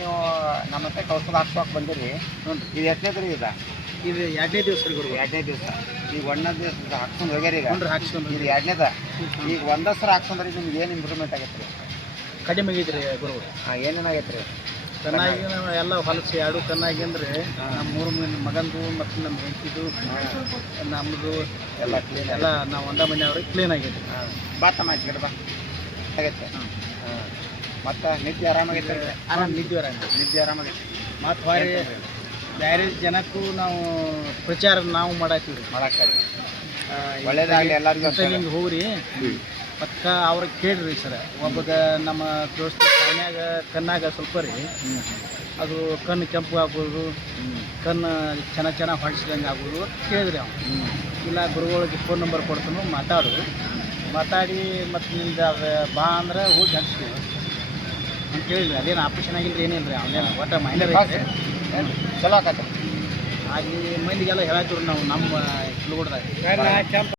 ನೀವು ನಮ್ಮ ಹತ್ರ ಔಷಧ ಹಾಕ್ಸೋಕೆ ಬಂದಿರಿ. ಹ್ಞೂ ಇದು ಎಷ್ಟನೇ ರೀ ಇದು? ಇದು 2ನೇ ದಿವಸ ರೀ ಗುರುಗಳು. 2ನೇ ದಿವಸ. ಈಗ 1ನೇ ದಿವಸ ಹಾಕ್ಸ್ಕೊಂಡು ಹೋಗ್ಯಾರ ಈಗ. ಹ್ಞೂ ರೀ ಹಾಕ್ಸ್ಕೊಂಡು ಇದು 2ನೇದ. ಈಗ ಒಂದೇ ಸಲ ಹಾಕ್ಸ್ಕೊಂಡ್ರೆ ನಿಮ್ಗೆ ಏನು ಇಂಪ್ರೂವ್ಮೆಂಟ್ ಆಗೈತೆ ರೀ? ಕಡಿಮೆ ಆಗೈತೆ ರೀ ಗುರುಗಳು. ಏನೇನಾಗೈತೆ ರೀ? ಕಣ್ಣಾಗಿ ಎಲ್ಲ ಹೊಲಸು 2 ಕಣ್ಣಾಗಿ ಅಂದ್ರೆ ನಮ್ಮ 3 ಮಗಂದು ಮತ್ತು ನಮ್ಮ ಹೆಂಡತಿದು ನಮ್ಮದು ಎಲ್ಲ ಕ್ಲೀನ್ ಎಲ್ಲ ನಾವು ಒಂದ ಮನೆ ಅವ್ರಿಗೆ ಕ್ಲೀನ್ ಆಗೈತೆ. ಬಾ ತಮ್ಮ ಆಚೆ ಬಾ ಆಗೈತೆ. ಹಾಂ ಮತ್ತು ನಿದ್ದೆ ಆರಾಮಾಗೈತೆ ರೀ? ಆರಾಮ ನಿದ್ದೆ ನಿದ್ದೆ ಆರಾಮಾಗೈತೆ. ಮತ್ತು ಹೊರಗೆ ಬೇರೆ ಜನಕ್ಕೂ ನಾವು ಪ್ರಚಾರ ನಾವು ಮಾಡತ್ತೀವಿ ರೀ. ಮಾಡಾಕ್ತಾರೆ. ಒಳ್ಳೇದಾಗಲಿ ಎಲ್ಲರಿಗೂ ಅಂತ ಹೇಳಿ. ಹಿಂಗೆ ಹೋಗ್ರಿ ಮತ್ತು ಅವ್ರಿಗೆ ಕೇಳ್ರಿ ಸರ್. ಒಬ್ಬಗ ನಮ್ಮ ದೋಸ್ತ ಕಣ್ಣಾಗ ಸ್ವಲ್ಪ ರೀ ಅದು ಕಣ್ಣು ಕೆಂಪು ಆಗೋದು, ಕಣ್ಣು ಚೆನ್ನಾಗಿ ಹೊಡಿಸ್ದಂಗೆ ಆಗೋದು ಕೇಳಿದ್ರಿ ಅವ್ನು. ಇಲ್ಲ ಗುರುಗಳಿಗೆ ಫೋನ್ ನಂಬರ್ ಕೊಡ್ತಾನು, ಮಾತಾಡಿ ಮತ್ತು ನಿಮ್ದು ಅದು ಬಾ ಅಂದ್ರೆ ಹೋಗಿ ಹಚ್ತೀವಿ ಅಂತ ಹೇಳಿದ್ರಿ. ಅದೇನು ಆಪ್ರೇಷನ್ ಆಗಿಲ್ಲ ರೀ, ಏನಿಲ್ಲ ರೀ. ಅವನೇನು ಒಟ್ಟು ಮೈನರ್ ಐತೆ ಚಲೋ ಆಕತ್ತೆ. ಅಲ್ಲಿ ಮಂದಿಗೆಲ್ಲ ಹೇಳತ್ತೀವಿ ನಾವು ನಮ್ಮ ಕಿಲುಗುಡ್ದಾಗ.